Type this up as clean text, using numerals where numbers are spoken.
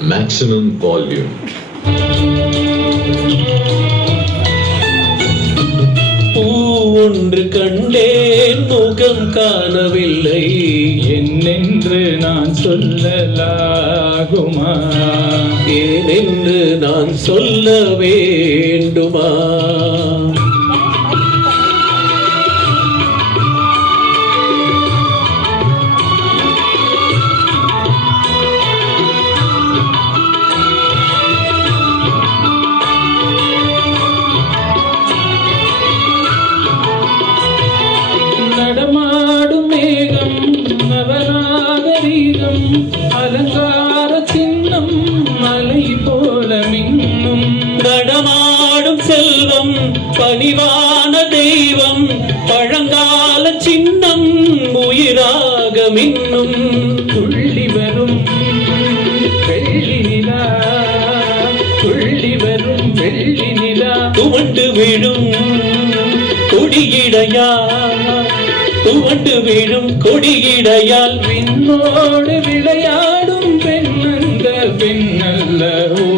maximum volume. ஒன்று கண்டேன் முகம் காணவில்லை என்னென்று நான் சொல்லலாகுமா? ஏனென்று நான் சொல்ல வேண்டுமா? நடமாடும் மேகம் நவநாகரீகம் அலங்கார சின்னம் மலை போல மின்னும். நடமாடும் செல்வம் பணிவான தெய்வம் பழங்கால சின்னம் உயிராக மின்னும். துள்ளி வரும் வெள்ளி நிலா, துள்ளி வரும் வெள்ளி நிலா, துவண்டு விழும் கொடியிடையா, துவண்டு விழும் கொடியிடையால் விண்ணோடு விளையாடும் பெண் அந்த பெண் அல்லவோ?